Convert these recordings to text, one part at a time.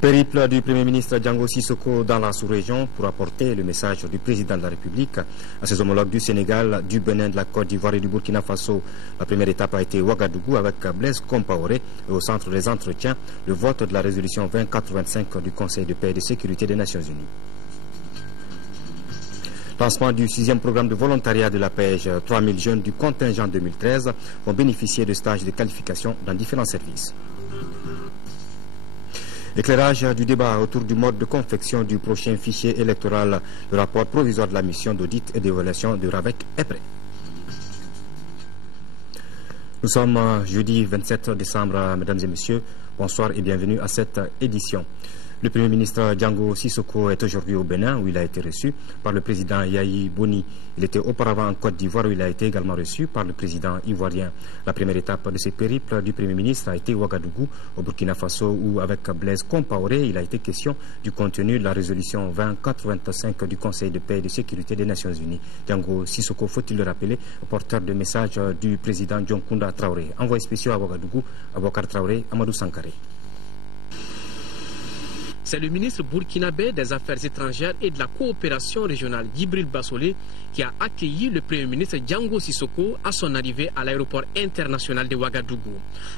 Périple du Premier ministre Django Sissoko dans la sous-région pour apporter le message du président de la République à ses homologues du Sénégal, du Bénin, de la Côte d'Ivoire et du Burkina Faso. La première étape a été Ouagadougou avec Blaise Compaoré et au centre des entretiens, le vote de la résolution 2085 du Conseil de paix et de sécurité des Nations Unies. Lancement du 6e programme de volontariat de la pêche. 3000 jeunes du contingent 2013 vont bénéficier de stages de qualification dans différents services. Éclairage du débat autour du mode de confection du prochain fichier électoral. Le rapport provisoire de la mission d'audit et d'évaluation de RAVEC est prêt. Nous sommes jeudi 27 décembre, mesdames et messieurs. Bonsoir et bienvenue à cette édition. Le Premier ministre Django Sissoko est aujourd'hui au Bénin où il a été reçu par le président Yahi Boni. Il était auparavant en Côte d'Ivoire où il a été également reçu par le président ivoirien. La première étape de ce périple du Premier ministre a été Ouagadougou au Burkina Faso où avec Blaise Compaoré il a été question du contenu de la résolution 2085 du Conseil de paix et de sécurité des Nations Unies. Django Sissoko, faut-il le rappeler, porteur de message du président Dioncounda Traoré. Envoyé spécial à Ouagadougou, Aboubacar Traoré, Amadou Sankaré. C'est le ministre burkinabé des Affaires étrangères et de la coopération régionale, Djibril Bassolé, qui a accueilli le Premier ministre Django Sissoko à son arrivée à l'aéroport international de Ouagadougou.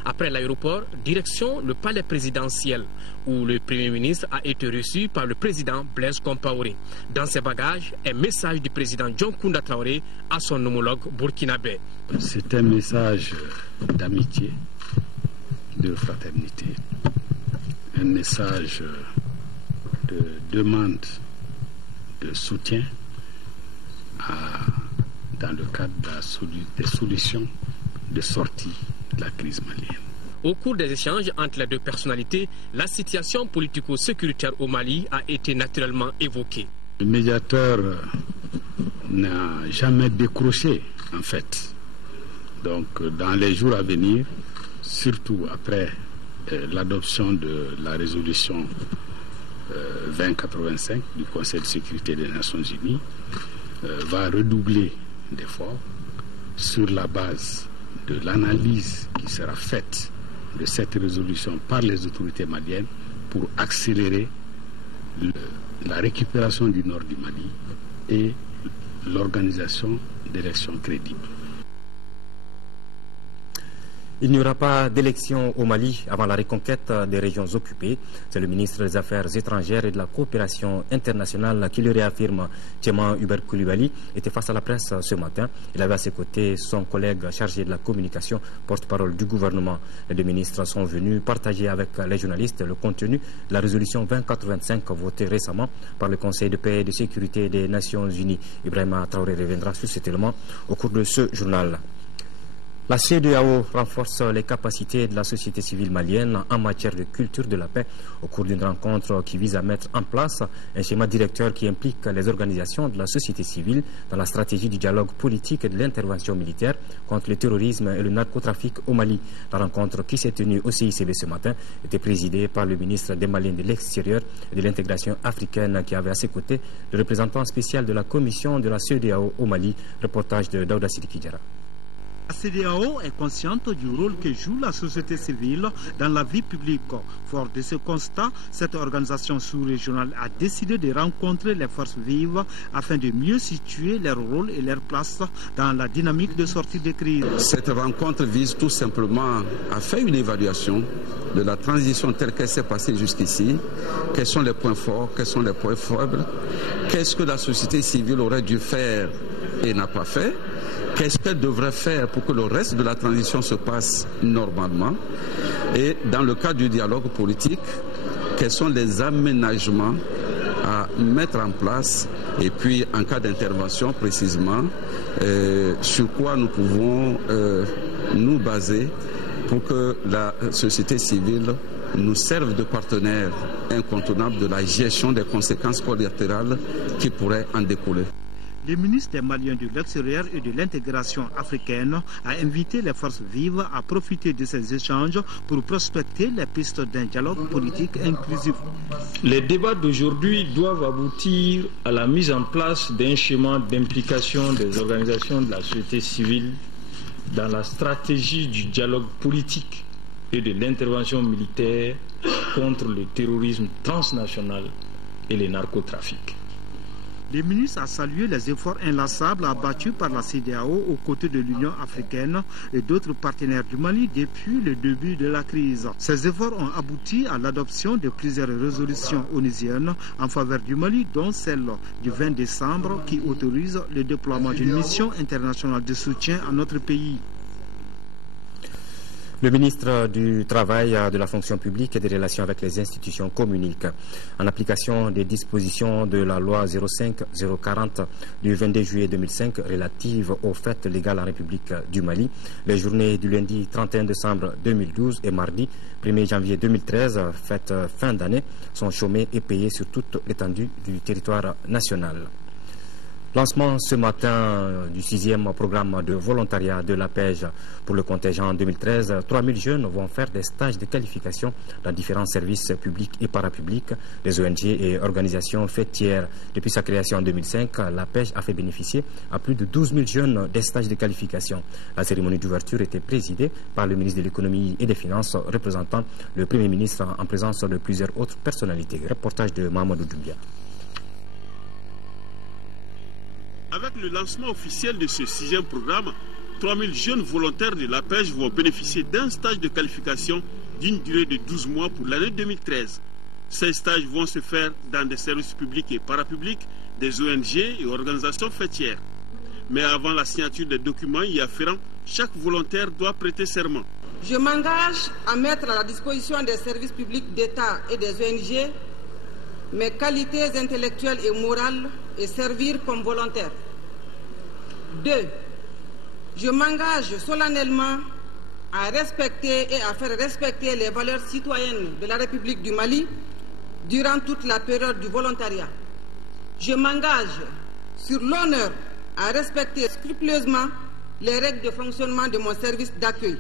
Après l'aéroport, direction le palais présidentiel, où le Premier ministre a été reçu par le président Blaise Compaoré. Dans ses bagages, un message du président Dioncounda Traoré à son homologue burkinabé. C'est un message d'amitié, de fraternité, un message de demande de soutien dans le cadre des solutions de sortie de la crise malienne. Au cours des échanges entre les deux personnalités, la situation politico-sécuritaire au Mali a été naturellement évoquée. Le médiateur n'a jamais décroché, en fait. Donc, dans les jours à venir, surtout après l'adoption de la résolution 2085 du Conseil de sécurité des Nations Unies, va redoubler d'efforts sur la base de l'analyse qui sera faite de cette résolution par les autorités maliennes pour accélérer la récupération du nord du Mali et l'organisation d'élections crédibles. Il n'y aura pas d'élection au Mali avant la reconquête des régions occupées. C'est le ministre des Affaires étrangères et de la coopération internationale qui le réaffirme. Tchéman Hubert Koulibaly était face à la presse ce matin. Il avait à ses côtés son collègue chargé de la communication, porte-parole du gouvernement. Les deux ministres sont venus partager avec les journalistes le contenu de la résolution 2085 votée récemment par le Conseil de paix et de sécurité des Nations Unies. Ibrahima Traoré reviendra sur cet élément au cours de ce journal. La CEDEAO renforce les capacités de la société civile malienne en matière de culture de la paix au cours d'une rencontre qui vise à mettre en place un schéma directeur qui implique les organisations de la société civile dans la stratégie du dialogue politique et de l'intervention militaire contre le terrorisme et le narcotrafic au Mali. La rencontre qui s'est tenue au CICB ce matin était présidée par le ministre des Maliens de l'Extérieur et de l'intégration africaine qui avait à ses côtés le représentant spécial de la commission de la CEDEAO au Mali. Reportage de Daouda Sidiki Diarra. La CEDEAO est consciente du rôle que joue la société civile dans la vie publique. Fort de ce constat, cette organisation sous-régionale a décidé de rencontrer les forces vives afin de mieux situer leur rôle et leur place dans la dynamique de sortie de crise. Cette rencontre vise tout simplement à faire une évaluation de la transition telle qu'elle s'est passée jusqu'ici. Quels sont les points forts, quels sont les points faibles, qu'est-ce que la société civile aurait dû faire et n'a pas fait. Qu'est-ce qu'elle devrait faire pour que le reste de la transition se passe normalement? Et dans le cadre du dialogue politique, quels sont les aménagements à mettre en place? Et puis, en cas d'intervention précisément, sur quoi nous pouvons nous baser pour que la société civile nous serve de partenaire incontournable de la gestion des conséquences collatérales qui pourraient en découler. Le ministre des Maliens de l'Extérieur et de l'intégration africaine a invité les forces vives à profiter de ces échanges pour prospecter les pistes d'un dialogue politique inclusif. Les débats d'aujourd'hui doivent aboutir à la mise en place d'un schéma d'implication des organisations de la société civile dans la stratégie du dialogue politique et de l'intervention militaire contre le terrorisme transnational et les narcotrafics. Le ministre a salué les efforts inlassables abattus par la CEDEAO aux côtés de l'Union africaine et d'autres partenaires du Mali depuis le début de la crise. Ces efforts ont abouti à l'adoption de plusieurs résolutions onusiennes en faveur du Mali, dont celle du 20 décembre qui autorise le déploiement d'une mission internationale de soutien à notre pays. Le ministre du Travail, de la fonction publique et des relations avec les institutions communique. En application des dispositions de la loi 05-040 du 22 juillet 2005 relative aux fêtes légales en République du Mali, les journées du lundi 31 décembre 2012 et mardi 1er janvier 2013, fête fin d'année, sont chômées et payées sur toute l'étendue du territoire national. Lancement ce matin du 6e programme de volontariat de l'APEJ pour le contingent 2013. 3000 jeunes vont faire des stages de qualification dans différents services publics et parapublics, les ONG et organisations fêtières. Depuis sa création en 2005, l'APEJ a fait bénéficier à plus de 12 000 jeunes des stages de qualification. La cérémonie d'ouverture était présidée par le ministre de l'Économie et des Finances, représentant le Premier ministre en présence de plusieurs autres personnalités. Reportage de Mamadou Doumbia. Avec le lancement officiel de ce 6e programme, 3000 jeunes volontaires de l'APEJ vont bénéficier d'un stage de qualification d'une durée de 12 mois pour l'année 2013. Ces stages vont se faire dans des services publics et parapublics, des ONG et organisations fêtières. Mais avant la signature des documents y afférents, chaque volontaire doit prêter serment. Je m'engage à mettre à la disposition des services publics d'État et des ONG mes qualités intellectuelles et morales et servir comme volontaire. 2. Je m'engage solennellement à respecter et à faire respecter les valeurs citoyennes de la République du Mali durant toute la période du volontariat. Je m'engage sur l'honneur à respecter scrupuleusement les règles de fonctionnement de mon service d'accueil.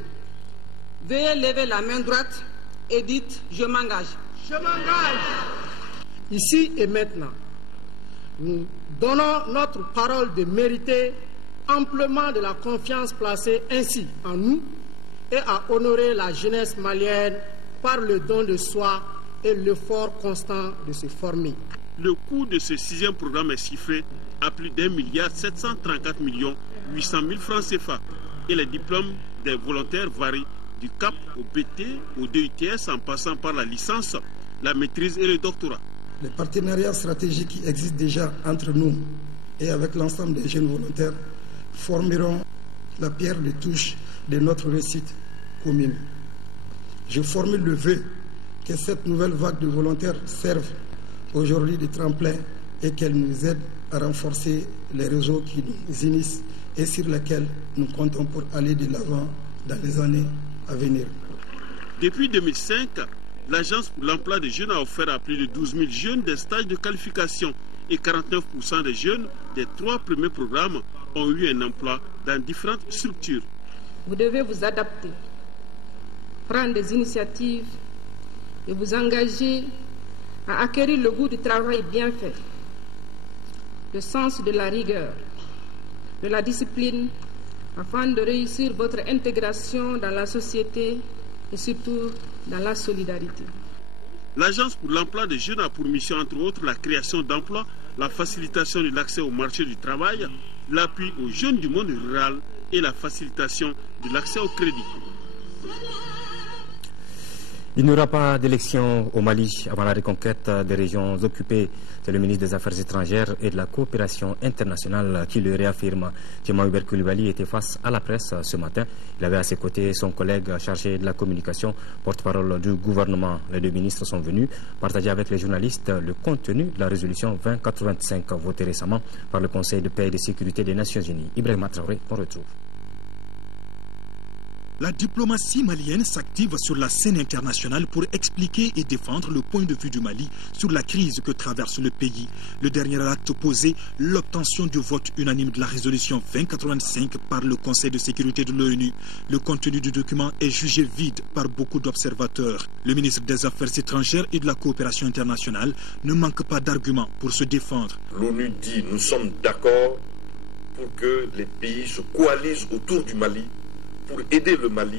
Veuillez lever la main droite et dites « Je m'engage ». Je m'engage. Ici et maintenant, nous donnons notre parole de mériter amplement de la confiance placée ainsi en nous et à honorer la jeunesse malienne par le don de soi et l'effort constant de se former. Le coût de ce 6e programme est chiffré à plus d'1,734,800,000 francs CFA et les diplômes des volontaires varient du CAP au BT, au DUTS en passant par la licence, la maîtrise et le doctorat. Les partenariats stratégiques qui existent déjà entre nous et avec l'ensemble des jeunes volontaires formeront la pierre de touche de notre réussite commune. Je formule le vœu que cette nouvelle vague de volontaires serve aujourd'hui de tremplin et qu'elle nous aide à renforcer les réseaux qui nous unissent et sur lesquels nous comptons pour aller de l'avant dans les années à venir. Depuis 2005, l'Agence pour l'emploi des jeunes a offert à plus de 12 000 jeunes des stages de qualification et 49% des jeunes des 3 premiers programmes ont eu un emploi dans différentes structures. Vous devez vous adapter, prendre des initiatives et vous engager à acquérir le goût du travail bien fait, le sens de la rigueur, de la discipline, afin de réussir votre intégration dans la société et surtout dans la solidarité. L'Agence pour l'emploi des jeunes a pour mission, entre autres, la création d'emplois, la facilitation de l'accès au marché du travail, l'appui aux jeunes du monde rural et la facilitation de l'accès au crédit. Il n'y aura pas d'élection au Mali avant la reconquête des régions occupées. C'est le ministre des Affaires étrangères et de la coopération internationale qui le réaffirme. Tchéma Hubert Coulibaly était face à la presse ce matin. Il avait à ses côtés son collègue chargé de la communication, porte-parole du gouvernement. Les deux ministres sont venus partager avec les journalistes le contenu de la résolution 2085 votée récemment par le Conseil de paix et de sécurité des Nations Unies. Ibrahima Traoré, on retrouve. La diplomatie malienne s'active sur la scène internationale pour expliquer et défendre le point de vue du Mali sur la crise que traverse le pays. Le dernier acte posé, l'obtention du vote unanime de la résolution 2085 par le Conseil de sécurité de l'ONU. Le contenu du document est jugé vide par beaucoup d'observateurs. Le ministre des Affaires étrangères et de la coopération internationale ne manque pas d'arguments pour se défendre. L'ONU dit nous sommes d'accord pour que les pays se coalisent autour du Mali pour aider le Mali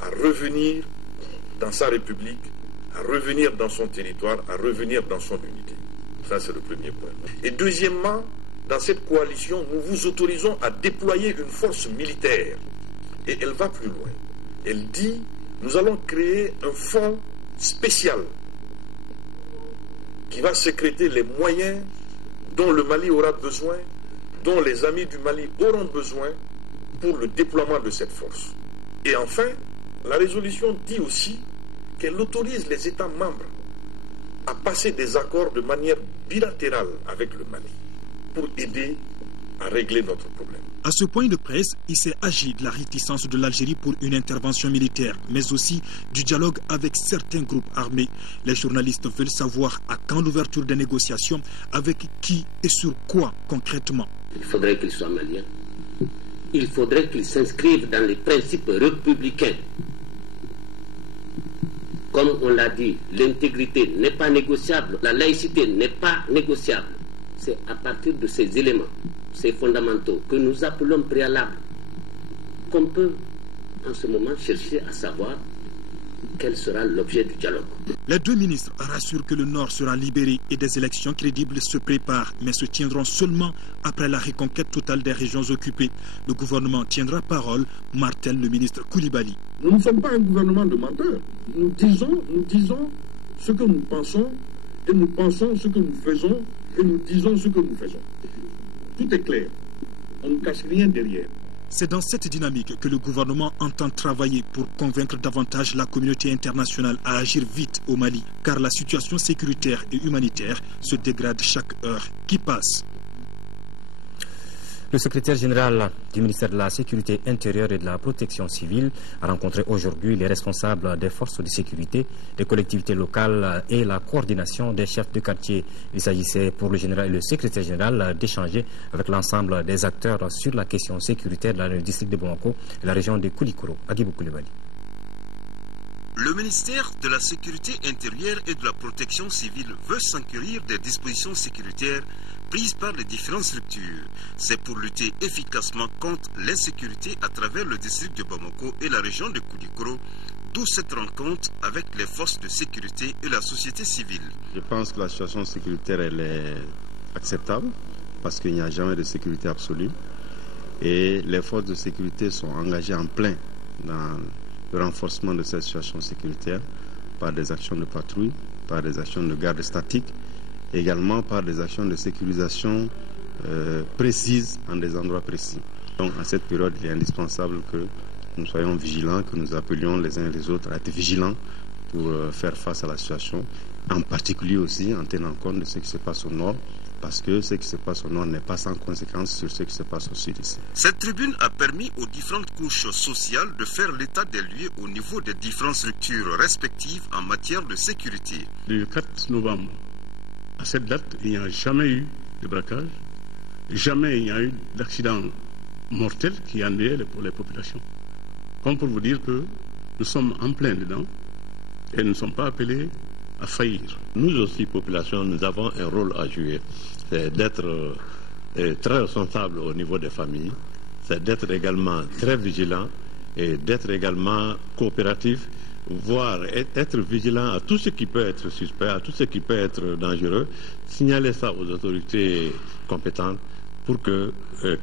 à revenir dans sa république, à revenir dans son territoire, à revenir dans son unité. Ça, c'est le premier point. Et deuxièmement, dans cette coalition, nous vous autorisons à déployer une force militaire. Et elle va plus loin. Elle dit, nous allons créer un fonds spécial qui va sécréter les moyens dont le Mali aura besoin, dont les amis du Mali auront besoin pour le déploiement de cette force. Et enfin, la résolution dit aussi qu'elle autorise les États membres à passer des accords de manière bilatérale avec le Mali pour aider à régler notre problème. À ce point de presse, il s'est agi de la réticence de l'Algérie pour une intervention militaire, mais aussi du dialogue avec certains groupes armés. Les journalistes veulent savoir à quand l'ouverture des négociations, avec qui et sur quoi concrètement. Il faudrait qu'ils soient maliens. Il faudrait qu'ils s'inscrivent dans les principes républicains. Comme on l'a dit, l'intégrité n'est pas négociable, la laïcité n'est pas négociable. C'est à partir de ces éléments, ces fondamentaux, que nous appelons préalables, qu'on peut en ce moment chercher à savoir quel sera l'objet du dialogue. Les deux ministres rassurent que le Nord sera libéré et des élections crédibles se préparent, mais se tiendront seulement après la reconquête totale des régions occupées. Le gouvernement tiendra parole, martèle le ministre Koulibaly. Nous ne sommes pas un gouvernement de menteurs. Nous disons ce que nous pensons, et nous pensons ce que nous faisons, et nous disons ce que nous faisons. Tout est clair. On ne cache rien derrière. C'est dans cette dynamique que le gouvernement entend travailler pour convaincre davantage la communauté internationale à agir vite au Mali, car la situation sécuritaire et humanitaire se dégrade chaque heure qui passe. Le secrétaire général du ministère de la Sécurité intérieure et de la Protection civile a rencontré aujourd'hui les responsables des forces de sécurité, des collectivités locales et la coordination des chefs de quartier. Il s'agissait pour le général et le secrétaire général d'échanger avec l'ensemble des acteurs sur la question sécuritaire dans le district de Bamako et la région de Koulikoro. Agibou Koulibaly. Le ministère de la Sécurité intérieure et de la Protection civile veut s'enquérir des dispositions sécuritaires prises par les différentes structures. C'est pour lutter efficacement contre l'insécurité à travers le district de Bamako et la région de Koulikoro, d'où cette rencontre avec les forces de sécurité et la société civile. Je pense que la situation sécuritaire elle est acceptable parce qu'il n'y a jamais de sécurité absolue et les forces de sécurité sont engagées en plein dans le renforcement de cette situation sécuritaire par des actions de patrouille, par des actions de garde statique, également par des actions de sécurisation précises en des endroits précis. Donc à cette période, il est indispensable que nous soyons vigilants, que nous appelions les uns et les autres à être vigilants pour faire face à la situation, en particulier aussi en tenant compte de ce qui se passe au nord, parce que ce qui se passe au nord n'est pas sans conséquence sur ce qui se passe au sud ici. Cette tribune a permis aux différentes couches sociales de faire l'état des lieux au niveau des différentes structures respectives en matière de sécurité. Le 4 novembre, à cette date, il n'y a jamais eu de braquage, jamais il n'y a eu d'accident mortel qui a endeuillé les populations. Comme pour vous dire que nous sommes en plein dedans et nous ne sommes pas appelés à faillir. Nous aussi, population, nous avons un rôle à jouer. C'est d'être très responsable au niveau des familles, c'est d'être également très vigilant et d'être également coopératif, voire être vigilant à tout ce qui peut être suspect, à tout ce qui peut être dangereux, signaler ça aux autorités compétentes pour que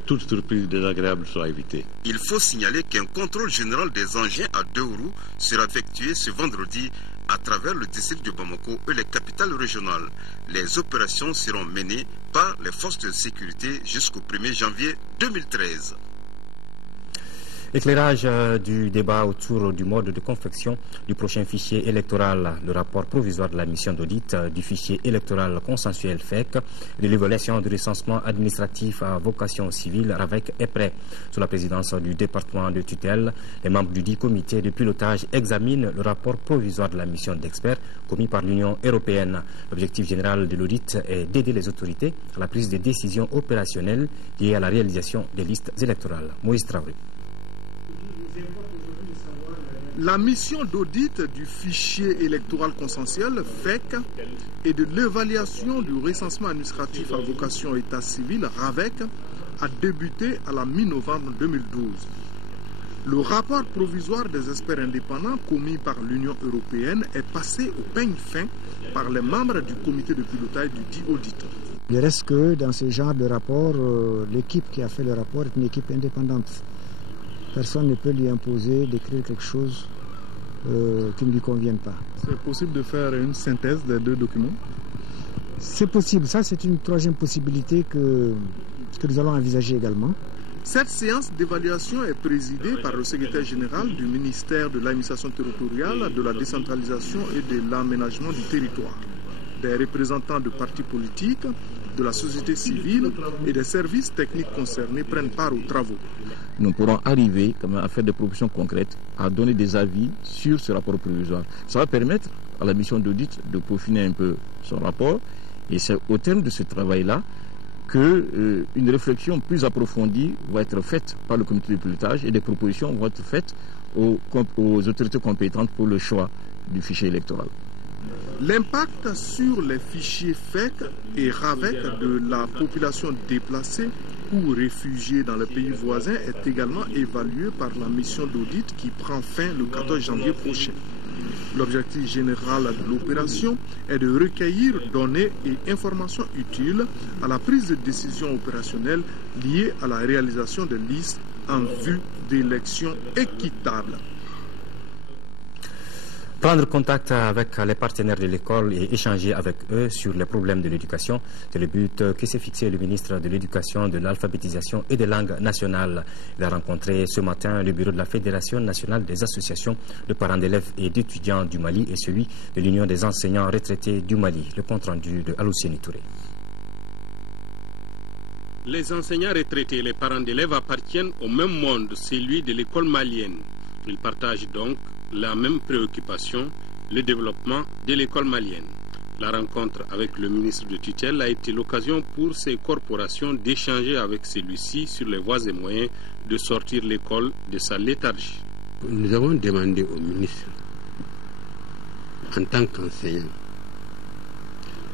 toute surprise désagréable soit évitée. Il faut signaler qu'un contrôle général des engins à deux roues sera effectué ce vendredi à travers le district de Bamako et les capitales régionales. Les opérations seront menées par les forces de sécurité jusqu'au 1er janvier 2013. Éclairage du débat autour du mode de confection du prochain fichier électoral, le rapport provisoire de la mission d'audit du fichier électoral consensuel FEC, de l'évaluation du recensement administratif à vocation civile RAVEC est prêt. Sous la présidence du département de tutelle, les membres du dit comité de pilotage examinent le rapport provisoire de la mission d'experts commis par l'Union européenne. L'objectif général de l'audit est d'aider les autorités à la prise de décisions opérationnelles liées à la réalisation des listes électorales. Moïse Traoré. La mission d'audit du fichier électoral consensuel FEC et de l'évaluation du recensement administratif à vocation état civil RAVEC a débuté à la mi-novembre 2012. Le rapport provisoire des experts indépendants commis par l'Union européenne est passé au peigne fin par les membres du comité de pilotage du dit audit. Il reste que dans ce genre de rapport, l'équipe qui a fait le rapport est une équipe indépendante. Personne ne peut lui imposer d'écrire quelque chose qui ne lui convienne pas. C'est possible de faire une synthèse des deux documents? C'est possible. Ça, c'est une troisième possibilité que nous allons envisager également. Cette séance d'évaluation est présidée par le secrétaire général du ministère de l'administration territoriale, de la décentralisation et de l'aménagement du territoire. Des représentants de partis politiques, de la société civile et des services techniques concernés prennent part aux travaux. Nous pourrons arriver à faire des propositions concrètes, à donner des avis sur ce rapport provisoire. Ça va permettre à la mission d'audit de peaufiner un peu son rapport, et c'est au terme de ce travail-là qu'une réflexion plus approfondie va être faite par le comité de pilotage et des propositions vont être faites aux autorités compétentes pour le choix du fichier électoral. L'impact sur les fichiers FEC et RAVEC de la population déplacée ou réfugiés dans les pays voisins est également évalué par la mission d'audit qui prend fin le 14 janvier prochain. L'objectif général de l'opération est de recueillir données et informations utiles à la prise de décision opérationnelle liée à la réalisation de listes en vue d'élections équitables. Prendre contact avec les partenaires de l'école et échanger avec eux sur les problèmes de l'éducation, c'est le but que s'est fixé le ministre de l'Éducation, de l'Alphabétisation et des Langues nationales. Il a rencontré ce matin le bureau de la Fédération nationale des associations de parents d'élèves et d'étudiants du Mali et celui de l'Union des enseignants retraités du Mali. Le compte rendu de Aloussieni Touré. Les enseignants retraités et les parents d'élèves appartiennent au même monde, celui de l'école malienne. Ils partagent donc la même préoccupation, le développement de l'école malienne. La rencontre avec le ministre de tutelle a été l'occasion pour ces corporations d'échanger avec celui-ci sur les voies et moyens de sortir l'école de sa léthargie. Nous avons demandé au ministre, en tant qu'enseignant,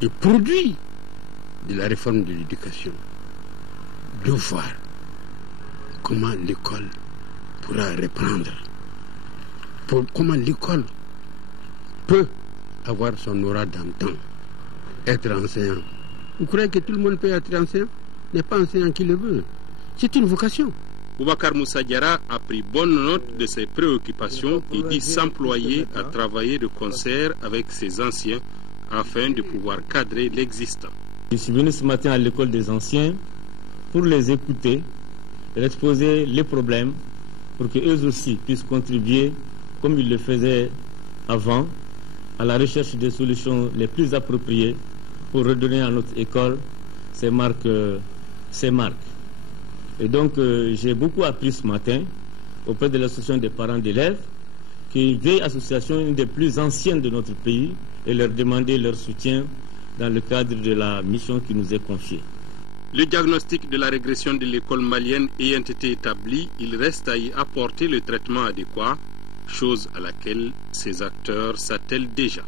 et produit de la réforme de l'éducation, de voir comment l'école pourra reprendre. Comment l'école peut avoir son aura d'antan, être enseignant. Vous croyez que tout le monde peut être enseignant? Ce n'est pas enseignant qui le veut. C'est une vocation. Boubacar Moussa Diarra a pris bonne note de ses préoccupations et dit s'employer à travailler de concert avec ses anciens afin de pouvoir cadrer l'existant. Je suis venu ce matin à l'école des anciens pour les écouter, leur exposer les problèmes pour qu'eux aussi puissent contribuer comme ils le faisaient avant, à la recherche des solutions les plus appropriées pour redonner à notre école ses marques. Et donc, j'ai beaucoup appris ce matin auprès de l'association des parents d'élèves, qui est une vieille association, une des plus anciennes de notre pays, et leur demander leur soutien dans le cadre de la mission qui nous est confiée. Le diagnostic de la régression de l'école malienne ayant été établi, il reste à y apporter le traitement adéquat, chose à laquelle ces acteurs s'attellent déjà.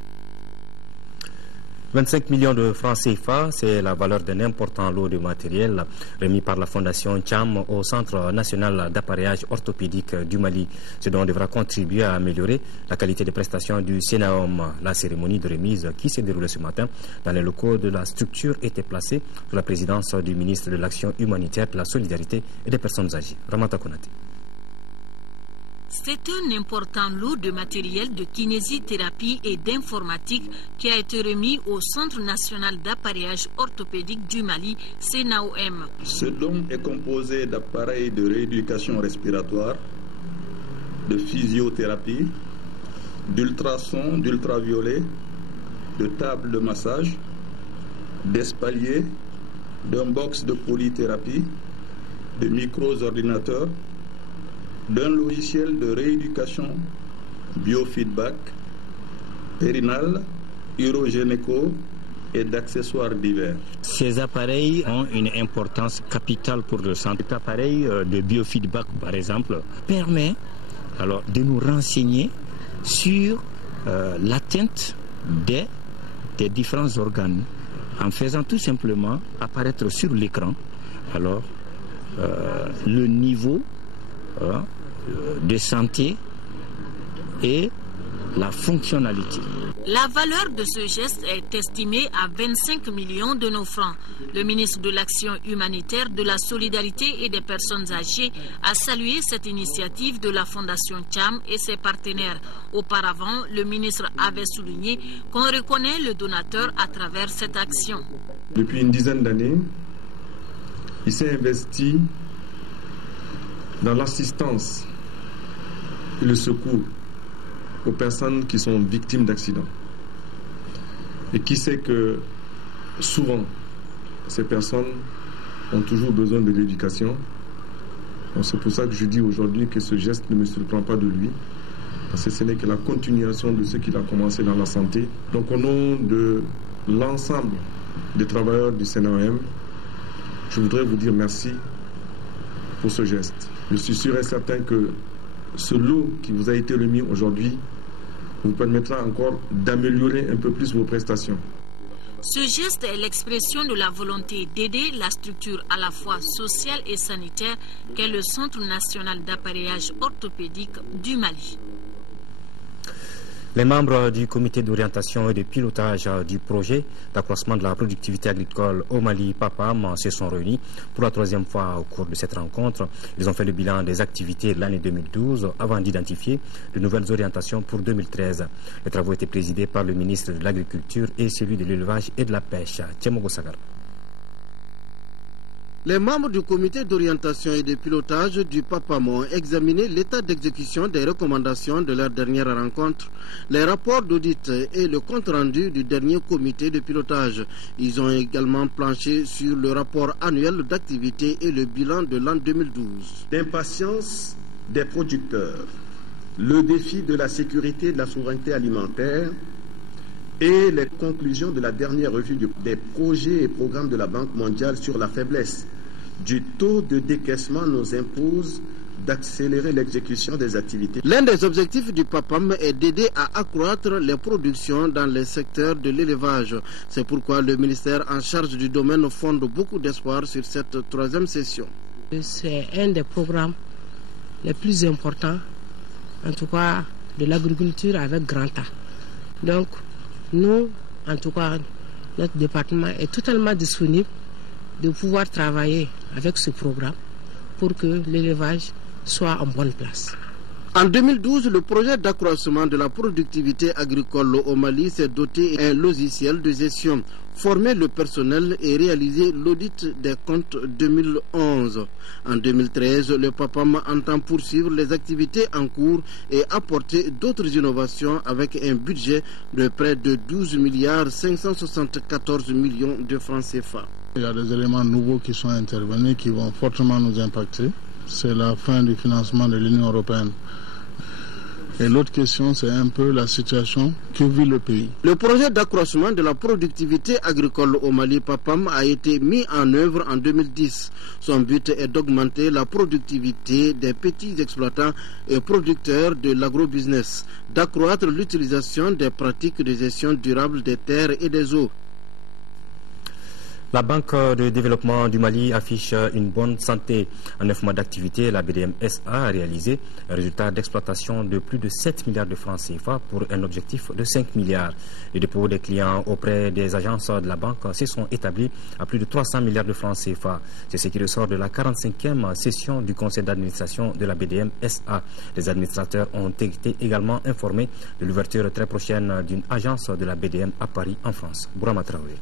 25 millions de francs CFA, c'est la valeur d'un important lot de matériel remis par la Fondation Tcham au Centre national d'appareillage orthopédique du Mali. Ce dont devra contribuer à améliorer la qualité des prestations du Sénaom. La cérémonie de remise qui s'est déroulée ce matin dans les locaux de la structure était placée sous la présidence du ministre de l'Action humanitaire, de la Solidarité et des personnes âgées, Ramata Konate. C'est un important lot de matériel de kinésithérapie et d'informatique qui a été remis au Centre national d'appareillage orthopédique du Mali, CNAOM. Ce don est composé d'appareils de rééducation respiratoire, de physiothérapie, d'ultrasons, d'ultraviolets, de tables de massage, d'espaliers, d'un box de polythérapie, de micro-ordinateurs, d'un logiciel de rééducation biofeedback, périnal, urogénéco et d'accessoires divers. Ces appareils ont une importance capitale pour le centre. Cet appareil de biofeedback, par exemple, permet alors de nous renseigner sur l'atteinte des différents organes en faisant tout simplement apparaître sur l'écran alors le niveau de santé et la fonctionnalité. La valeur de ce geste est estimée à 25 millions de nos francs. Le ministre de l'Action humanitaire, de la solidarité et des personnes âgées a salué cette initiative de la Fondation Cham et ses partenaires. Auparavant, le ministre avait souligné qu'on reconnaît le donateur à travers cette action. Depuis une dizaine d'années, il s'est investi dans l'assistance et le secours aux personnes qui sont victimes d'accidents. Et qui sait que souvent, ces personnes ont toujours besoin de l'éducation. C'est pour ça que je dis aujourd'hui que ce geste ne me surprend pas de lui, parce que ce n'est que la continuation de ce qu'il a commencé dans la santé. Donc au nom de l'ensemble des travailleurs du CNOM, je voudrais vous dire merci pour ce geste. Je suis sûr et certain que ce lot qui vous a été remis aujourd'hui vous permettra encore d'améliorer un peu plus vos prestations. Ce geste est l'expression de la volonté d'aider la structure à la fois sociale et sanitaire qu'est le Centre national d'appareillage orthopédique du Mali. Les membres du comité d'orientation et de pilotage du projet d'accroissement de la productivité agricole au Mali, PAPAM, se sont réunis pour la troisième fois au cours de cette rencontre. Ils ont fait le bilan des activités de l'année 2012 avant d'identifier de nouvelles orientations pour 2013. Les travaux étaient présidés par le ministre de l'Agriculture et celui de l'Élevage et de la Pêche, Tchemogo Sagar. Les membres du comité d'orientation et de pilotage du PAPAM ont examiné l'état d'exécution des recommandations de leur dernière rencontre, les rapports d'audit et le compte-rendu du dernier comité de pilotage. Ils ont également planché sur le rapport annuel d'activité et le bilan de l'an 2012. L'impatience des producteurs, le défi de la sécurité et de la souveraineté alimentaire et les conclusions de la dernière revue des projets et programmes de la Banque mondiale sur la faiblesse du taux de décaissement nous impose d'accélérer l'exécution des activités. L'un des objectifs du PAPAM est d'aider à accroître les productions dans les secteurs de l'élevage. C'est pourquoi le ministère en charge du domaine fonde beaucoup d'espoir sur cette troisième session. C'est un des programmes les plus importants, en tout cas de l'agriculture avec grand A. Donc, nous, en tout cas, notre département est totalement disponible de pouvoir travailler avec ce programme pour que l'élevage soit en bonne place. En 2012, le projet d'accroissement de la productivité agricole au Mali s'est doté d'un logiciel de gestion, former le personnel et réaliser l'audit des comptes 2011. En 2013, le PAPAM entend poursuivre les activités en cours et apporter d'autres innovations avec un budget de près de 12 milliards 574 millions de francs CFA. Il y a des éléments nouveaux qui sont intervenus qui vont fortement nous impacter. C'est la fin du financement de l'Union européenne. Et l'autre question, c'est un peu la situation que vit le pays. Le projet d'accroissement de la productivité agricole au Mali, PAPAM, a été mis en œuvre en 2010. Son but est d'augmenter la productivité des petits exploitants et producteurs de l'agrobusiness, d'accroître l'utilisation des pratiques de gestion durable des terres et des eaux. La Banque de développement du Mali affiche une bonne santé. En 9 mois d'activité, la BDM SA a réalisé un résultat d'exploitation de plus de 7 milliards de francs CFA pour un objectif de 5 milliards. Les dépôts des clients auprès des agences de la banque se sont établis à plus de 300 milliards de francs CFA. C'est ce qui ressort de la 45e session du conseil d'administration de la BDM SA. Les administrateurs ont été également informés de l'ouverture très prochaine d'une agence de la BDM à Paris, en France. Bourama Traoré.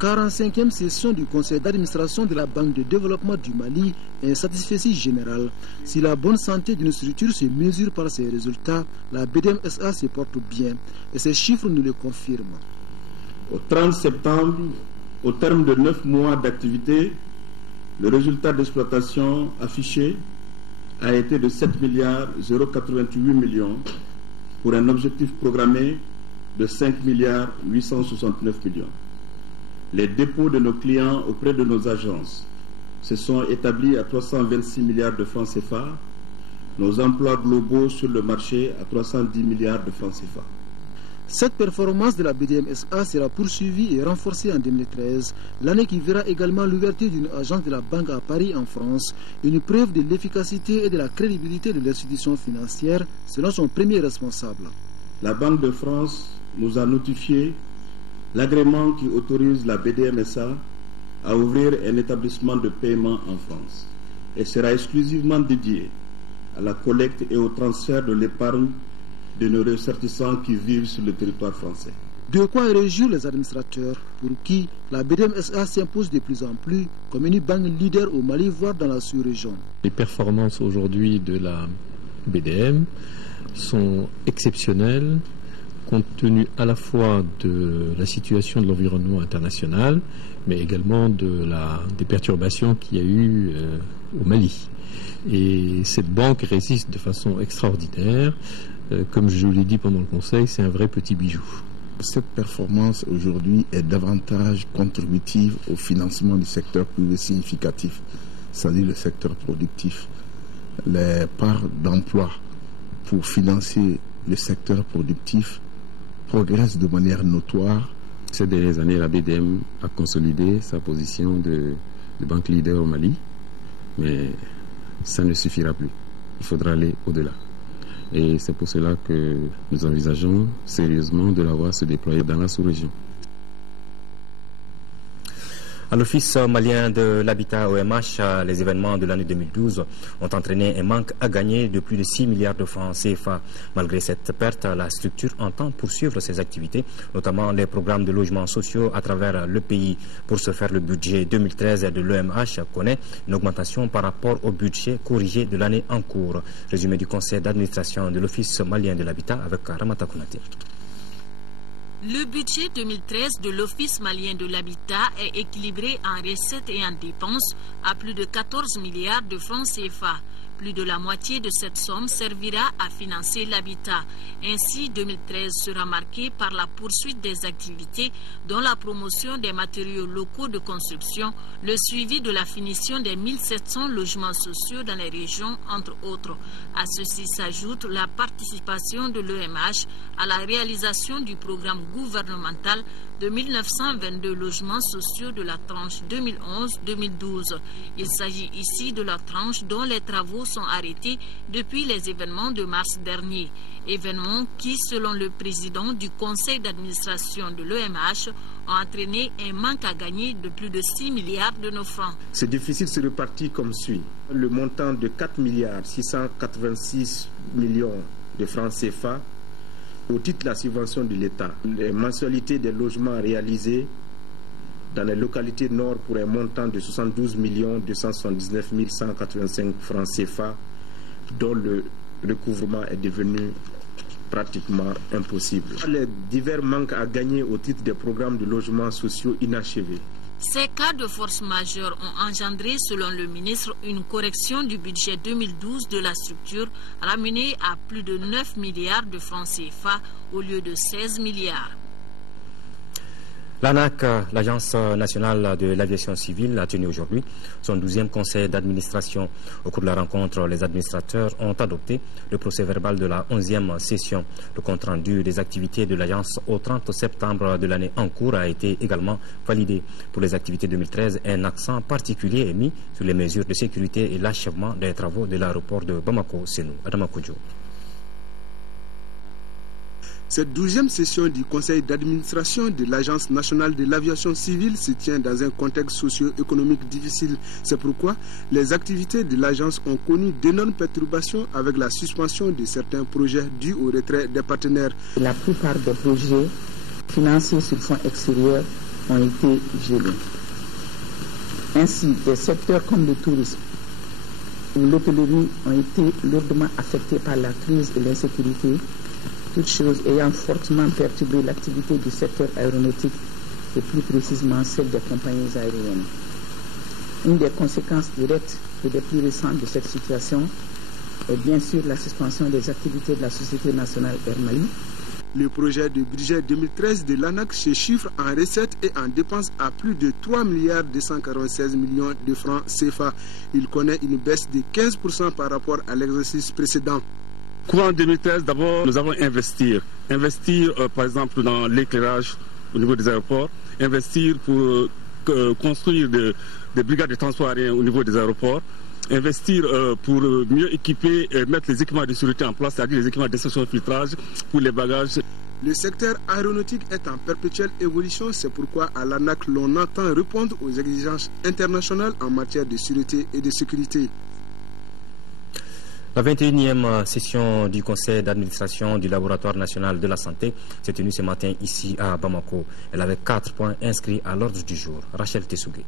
45e session du conseil d'administration de la Banque de développement du Mali est un satisfecit général. Si la bonne santé d'une structure se mesure par ses résultats, la BDM-SA se porte bien et ces chiffres nous le confirment. Au 30 septembre, au terme de 9 mois d'activité, le résultat d'exploitation affiché a été de 7 milliards 088 millions pour un objectif programmé de 5 milliards 869 millions. Les dépôts de nos clients auprès de nos agences se sont établis à 326 milliards de francs CFA, nos emplois globaux sur le marché à 310 milliards de francs CFA. Cette performance de la BDMSA sera poursuivie et renforcée en 2013, l'année qui verra également l'ouverture d'une agence de la Banque à Paris en France, une preuve de l'efficacité et de la crédibilité de l'institution financière, selon son premier responsable. La Banque de France nous a notifié l'agrément qui autorise la BDMSA à ouvrir un établissement de paiement en France et sera exclusivement dédié à la collecte et au transfert de l'épargne de nos ressortissants qui vivent sur le territoire français. De quoi réjouir les administrateurs pour qui la BDMSA s'impose de plus en plus comme une banque leader au Mali, voire dans la sous-région. Les performances aujourd'hui de la BDM sont exceptionnelles compte tenu à la fois de la situation de l'environnement international, mais également des perturbations qu'il y a eu au Mali. Et cette banque résiste de façon extraordinaire. Comme je vous l'ai dit pendant le conseil, c'est un vrai petit bijou. Cette performance aujourd'hui est davantage contributive au financement du secteur privé significatif, c'est-à-dire le secteur productif. Les parts d'emploi pour financer le secteur productif progressent de manière notoire. Ces dernières années, la BDM a consolidé sa position de banque leader au Mali, mais ça ne suffira plus. Il faudra aller au-delà. Et c'est pour cela que nous envisageons sérieusement de la voir se déployer dans la sous-région. À l'Office malien de l'habitat OMH, les événements de l'année 2012 ont entraîné un manque à gagner de plus de 6 milliards de francs CFA. Malgré cette perte, la structure entend poursuivre ses activités, notamment les programmes de logements sociaux à travers le pays. Pour ce faire, le budget 2013 de l'OMH connaît une augmentation par rapport au budget corrigé de l'année en cours. Résumé du conseil d'administration de l'Office malien de l'habitat avec Ramata Konaté. Le budget 2013 de l'Office malien de l'habitat est équilibré en recettes et en dépenses à plus de 14 milliards de francs CFA. Plus de la moitié de cette somme servira à financer l'habitat. Ainsi, 2013 sera marqué par la poursuite des activités dont la promotion des matériaux locaux de construction, le suivi de la finition des 1700 logements sociaux dans les régions, entre autres. À ceci s'ajoute la participation de l'EMH à la réalisation du programme gouvernemental de 1922 logements sociaux de la tranche 2011-2012. Il s'agit ici de la tranche dont les travaux sont arrêtés depuis les événements de mars dernier. Événements qui, selon le président du conseil d'administration de l'EMH, ont entraîné un manque à gagner de plus de 6 milliards de nos francs. Ce déficit se répartit comme suit. Le montant de 4 milliards 686 millions de francs CFA au titre de la subvention de l'État. Les mensualités des logements réalisés dans les localités nord pour un montant de 72 279 185 francs CFA, dont le recouvrement est devenu pratiquement impossible. Les divers manques à gagner au titre des programmes de logements sociaux inachevés. Ces cas de force majeure ont engendré, selon le ministre, une correction du budget 2012 de la structure, ramenée à plus de 9 milliards de francs CFA au lieu de 16 milliards. L'ANAC, l'Agence nationale de l'aviation civile, a tenu aujourd'hui son 12e conseil d'administration. Au cours de la rencontre, les administrateurs ont adopté le procès-verbal de la 11e session. Le compte-rendu des activités de l'agence au 30 septembre de l'année en cours a été également validé. Pour les activités 2013, un accent particulier est mis sur les mesures de sécurité et l'achèvement des travaux de l'aéroport de Bamako-Sénou. Adama Koudjou. Cette 12e session du conseil d'administration de l'Agence nationale de l'aviation civile se tient dans un contexte socio-économique difficile. C'est pourquoi les activités de l'agence ont connu d'énormes perturbations avec la suspension de certains projets dus au retrait des partenaires. La plupart des projets financés sur fonds extérieurs ont été gelés. Ainsi, des secteurs comme le tourisme ou l'hôtellerie ont été lourdement affectés par la crise et l'insécurité, toutes choses ayant fortement perturbé l'activité du secteur aéronautique et plus précisément celle des compagnies aériennes. Une des conséquences directes et des plus récentes de cette situation est bien sûr la suspension des activités de la Société nationale Air Mali. Le projet de budget 2013 de l'ANAC se chiffre en recettes et en dépenses à plus de 3 milliards 296 millions de francs CFA. Il connaît une baisse de 15% par rapport à l'exercice précédent. Courant 2013, d'abord, nous avons investir par exemple dans l'éclairage au niveau des aéroports, investir pour construire des brigades de transport aérien au niveau des aéroports, investir pour mieux équiper et mettre les équipements de sécurité en place, c'est-à-dire les équipements d'extraction et filtrage pour les bagages. Le secteur aéronautique est en perpétuelle évolution, c'est pourquoi à l'ANAC l'on entend répondre aux exigences internationales en matière de sûreté et de sécurité. La 21e session du conseil d'administration du Laboratoire national de la santé s'est tenue ce matin ici à Bamako. Elle avait 4 points inscrits à l'ordre du jour. Rachel Tessougué.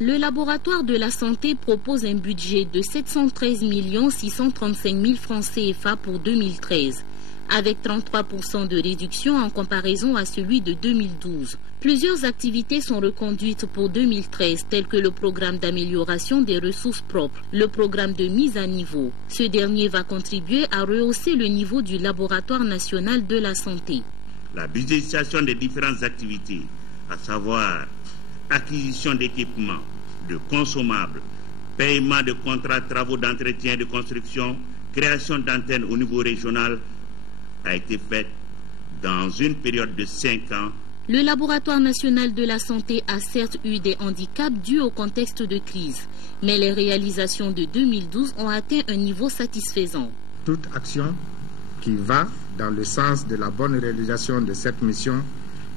Le laboratoire de la santé propose un budget de 713 635 000 francs CFA pour 2013, avec 33% de réduction en comparaison à celui de 2012. Plusieurs activités sont reconduites pour 2013, telles que le programme d'amélioration des ressources propres, le programme de mise à niveau. Ce dernier va contribuer à rehausser le niveau du laboratoire national de la santé. La budgétisation des différentes activités, à savoir acquisition d'équipements, de consommables, paiement de contrats de travaux d'entretien et de construction, création d'antennes au niveau régional, a été faite dans une période de 5 ans. Le laboratoire national de la santé a certes eu des handicaps dus au contexte de crise, mais les réalisations de 2012 ont atteint un niveau satisfaisant. Toute action qui va dans le sens de la bonne réalisation de cette mission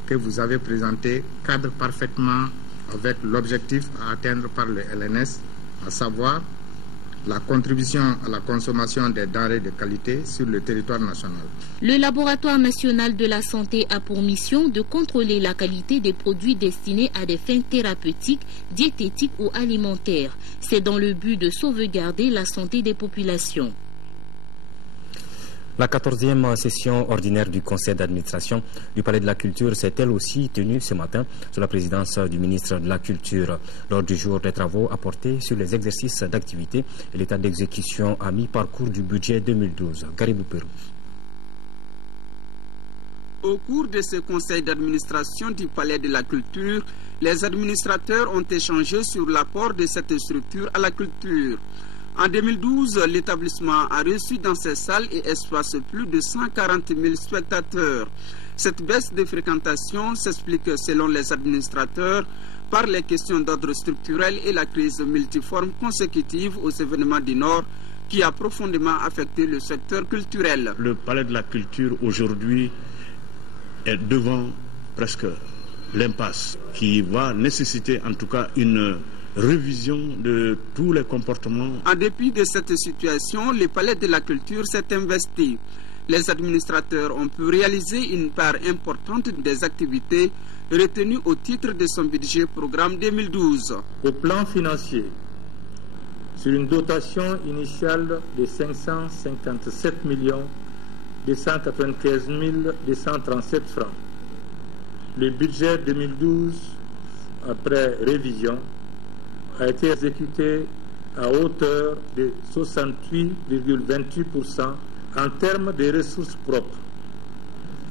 que vous avez présentée cadre parfaitement avec l'objectif à atteindre par le LNS, à savoir la contribution à la consommation des denrées de qualité sur le territoire national. Le laboratoire national de la santé a pour mission de contrôler la qualité des produits destinés à des fins thérapeutiques, diététiques ou alimentaires. C'est dans le but de sauvegarder la santé des populations. La 14e session ordinaire du conseil d'administration du Palais de la Culture s'est elle aussi tenue ce matin sous la présidence du ministre de la Culture. Lors du jour des travaux a porté sur les exercices d'activité et l'état d'exécution à mi-parcours du budget 2012. Garibou Pérou. Au cours de ce conseil d'administration du Palais de la Culture, les administrateurs ont échangé sur l'apport de cette structure à la culture. En 2012, l'établissement a reçu dans ses salles et espaces plus de 140 000 spectateurs. Cette baisse de fréquentation s'explique selon les administrateurs par les questions d'ordre structurel et la crise multiforme consécutive aux événements du Nord qui a profondément affecté le secteur culturel. Le Palais de la Culture aujourd'hui est devant presque l'impasse qui va nécessiter en tout cas une révision de tous les comportements. En dépit de cette situation, le Palais de la Culture s'est investi. Les administrateurs ont pu réaliser une part importante des activités retenues au titre de son budget programme 2012. Au plan financier, sur une dotation initiale de 557 295 237 francs, le budget 2012, après révision, a été exécuté à hauteur de 68,28% en termes de ressources propres.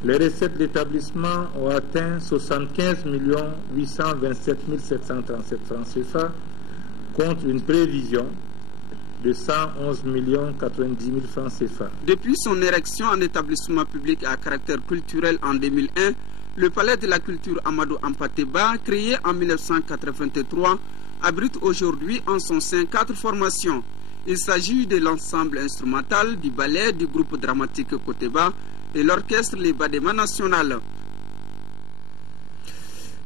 Les recettes de l'établissement ont atteint 75 827 737 francs CFA contre une prévision de 111 90 000 francs CFA. Depuis son érection en établissement public à caractère culturel en 2001, le Palais de la Culture Amadou Hampâté-Bâ, créé en 1983, abrite aujourd'hui en son sein 4 formations. Il s'agit de l'ensemble instrumental, du ballet, du groupe dramatique Koteba et l'orchestre Les Badema National.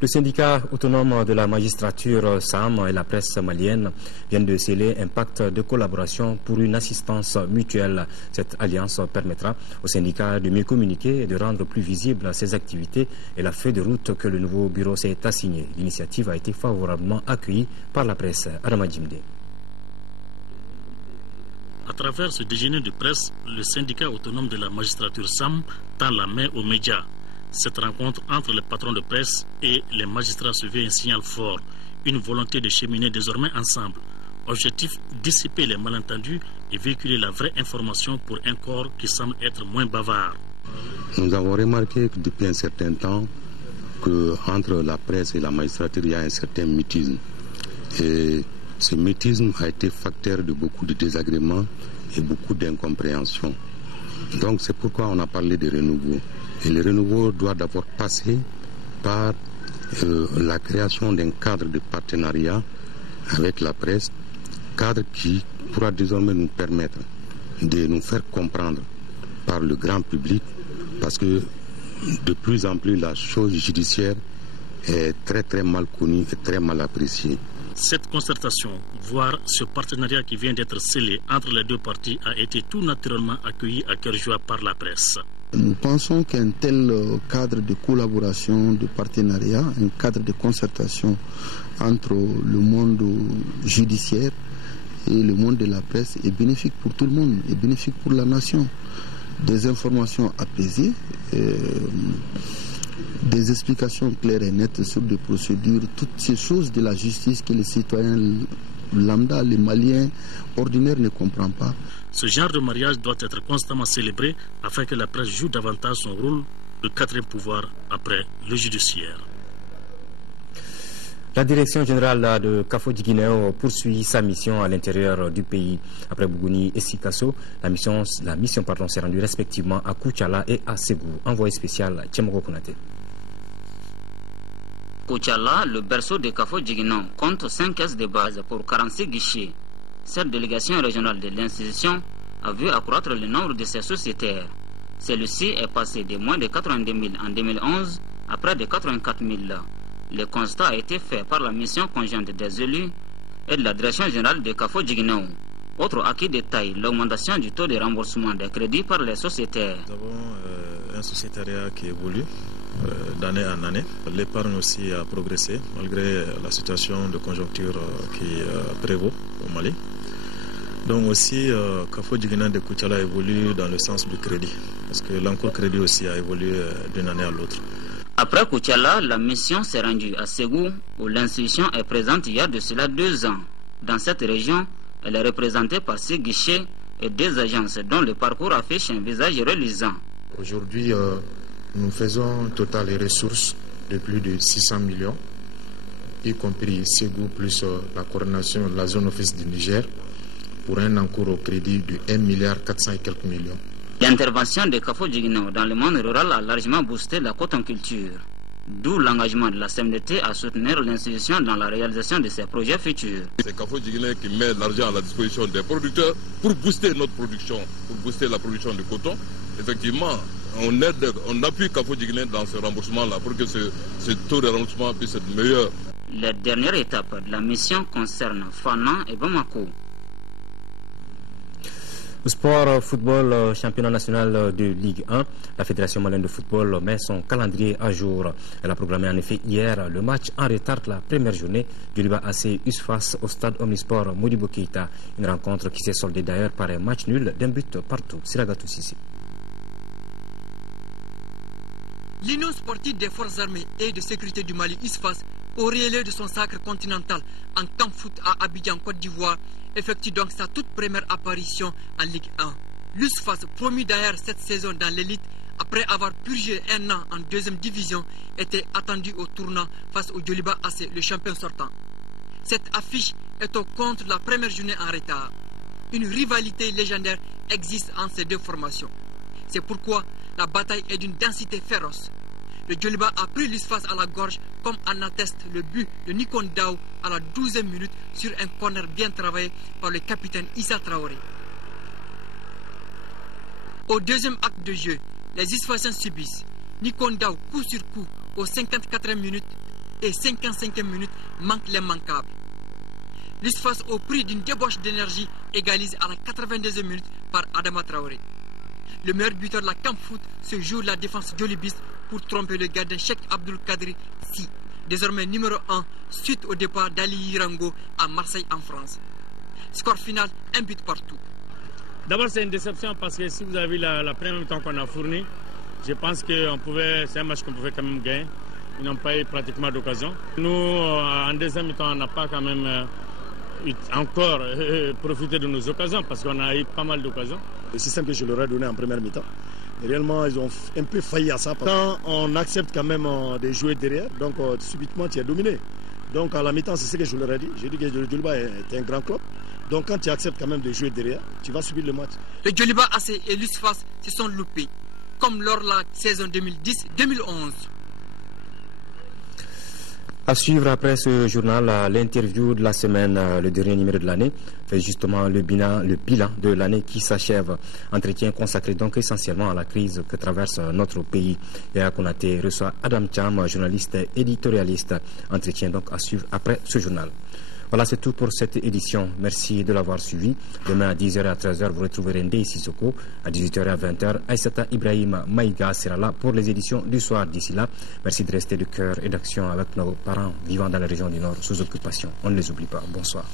Le syndicat autonome de la magistrature SAM et la presse malienne viennent de sceller un pacte de collaboration pour une assistance mutuelle. Cette alliance permettra au syndicat de mieux communiquer et de rendre plus visibles ses activités et la feuille de route que le nouveau bureau s'est assigné. L'initiative a été favorablement accueillie par la presse. Adama Djimde. À travers ce déjeuner de presse, le syndicat autonome de la magistrature SAM tend la main aux médias. Cette rencontre entre les patrons de presse et les magistrats se veut un signal fort, une volonté de cheminer désormais ensemble. Objectif, dissiper les malentendus et véhiculer la vraie information pour un corps qui semble être moins bavard. Nous avons remarqué que depuis un certain temps qu'entre la presse et la magistrature, il y a un certain mutisme. Et ce mutisme a été facteur de beaucoup de désagréments et beaucoup d'incompréhension. Donc c'est pourquoi on a parlé de renouveau. Et le renouveau doit d'abord passer par la création d'un cadre de partenariat avec la presse, cadre qui pourra désormais nous permettre de nous faire comprendre par le grand public, parce que de plus en plus la chose judiciaire est très très mal connue et très mal appréciée. Cette concertation, voire ce partenariat qui vient d'être scellé entre les deux parties, a été tout naturellement accueilli à cœur joie par la presse. Nous pensons qu'un tel cadre de collaboration, de partenariat, un cadre de concertation entre le monde judiciaire et le monde de la presse est bénéfique pour tout le monde, est bénéfique pour la nation. Des informations apaisées, des explications claires et nettes sur des procédures, toutes ces choses de la justice que les citoyens lambda, les Maliens ordinaires ne comprennent pas. Ce genre de mariage doit être constamment célébré afin que la presse joue davantage son rôle de quatrième pouvoir après le judiciaire. La direction générale de Kafo-Djiguinéo poursuit sa mission à l'intérieur du pays. Après Bougouni et Sikasso, la mission s'est rendue respectivement à Koutiala et à Ségou. Envoyé spécial Tchemoko Konaté. Koutiala, le berceau de Kafo-Djiguinéo, compte 5 caisses de base pour 46 guichets. Cette délégation régionale de l'institution a vu accroître le nombre de ses sociétaires. Celui-ci est passé de moins de 82 000 en 2011 à près de 84 000. Le constat a été fait par la mission conjointe des élus et de la direction générale de Kafo-Djiguinéo. Autre acquis de taille, l'augmentation du taux de remboursement des crédits par les sociétaires. Nous avons un sociétariat qui évolue d'année en année. L'épargne aussi a progressé malgré la situation de conjoncture qui prévaut au Mali. Donc aussi, Kafo-Djiguinéo de Koutiala évolue dans le sens du crédit, parce que l'encours crédit aussi a évolué d'une année à l'autre. Après Koutiala, la mission s'est rendue à Ségou, où l'institution est présente il y a de cela 2 ans. Dans cette région, elle est représentée par 6 guichets et 2 agences dont le parcours affiche un visage reluisant. Aujourd'hui, nous faisons un total de ressources de plus de 600 millions, y compris Ségou plus la coordination de la zone office du Niger, pour un encours au crédit de 1,4 milliard et quelques millions. L'intervention de Kafo-Djiguinéo dans le monde rural a largement boosté la cotonculture, d'où l'engagement de la CMDT à soutenir l'institution dans la réalisation de ses projets futurs. C'est Kafo-Djiguinéo qui met l'argent à la disposition des producteurs pour booster notre production, pour booster la production de coton. Effectivement, on appuie Kafo-Djiguinéo dans ce remboursement-là pour que ce taux de remboursement puisse être meilleur. La dernière étape de la mission concerne Fana et Bamako. Sport football, championnat national de Ligue 1, la Fédération malienne de football met son calendrier à jour. Elle a programmé en effet hier le match en retard de la première journée du Liba AC US au stade Omnisport Modibo Keïta. Une rencontre qui s'est soldée d'ailleurs par un match nul d'un but partout. Siragatou Sissi. L'Union sportive des forces armées et de sécurité du Mali USFAS, au relais de son sacre continental en camp foot à Abidjan, Côte d'Ivoire, effectue donc sa toute première apparition en Ligue 1. L'USFAS, promu d'ailleurs cette saison dans l'élite, après avoir purgé un an en 2e division, était attendu au tournant face au Djoliba AC, le champion sortant. Cette affiche est au compte de la première journée en retard. Une rivalité légendaire existe entre ces deux formations. C'est pourquoi la bataille est d'une densité féroce. Le Djoliba a pris l'USFAS à la gorge, comme en atteste le but de Nikon Daou à la 12e minute sur un corner bien travaillé par le capitaine Issa Traoré. Au 2e acte de jeu, les USFASiens subissent. Nikon Daou, coup sur coup, aux 54e minute et 55e minute, manque l'immanquable. L'USFAS, au prix d'une débauche d'énergie, égalise à la 82e minute par Adama Traoré. Le meilleur buteur de la Camp Foot se joue la défense djolibiste pour tromper le gardien Cheikh Abdul Kadri Si, désormais numéro 1 suite au départ d'Ali Yirango à Marseille en France. Score final, 1 but partout. D'abord c'est une déception parce que si vous avez vu la première mi-temps qu'on a fournie, je pense que c'est un match qu'on pouvait quand même gagner. Ils n'ont pas eu pratiquement d'occasion. Nous, en 2e mi-temps, on n'a pas quand même encore profité de nos occasions parce qu'on a eu pas mal d'occasions. Le système que je leur ai donné en première mi-temps, réellement ils ont un peu failli à ça. Quand on accepte quand même de jouer derrière, donc subitement tu es dominé. Donc à la mi-temps, c'est ce que je leur ai dit. J'ai dit que le Djoliba est un grand club. Donc quand tu acceptes quand même de jouer derrière, tu vas subir le match. Le Djoliba AC et l'USFAS se sont loupés, comme lors de la saison 2010-2011. À suivre après ce journal, l'interview de la semaine, le dernier numéro de l'année, fait justement le bilan de l'année qui s'achève. Entretien consacré donc essentiellement à la crise que traverse notre pays. Et à Konaté reçoit Adam Cham, journaliste éditorialiste. Entretien donc à suivre après ce journal. Voilà, c'est tout pour cette édition. Merci de l'avoir suivi. Demain à 10h et à 13h, vous retrouverez Ndeye Sissoko. À 18h et à 20h, Aïssata Ibrahim Maïga sera là pour les éditions du soir. D'ici là, merci de rester de cœur et d'action avec nos parents vivant dans la région du Nord sous occupation. On ne les oublie pas. Bonsoir.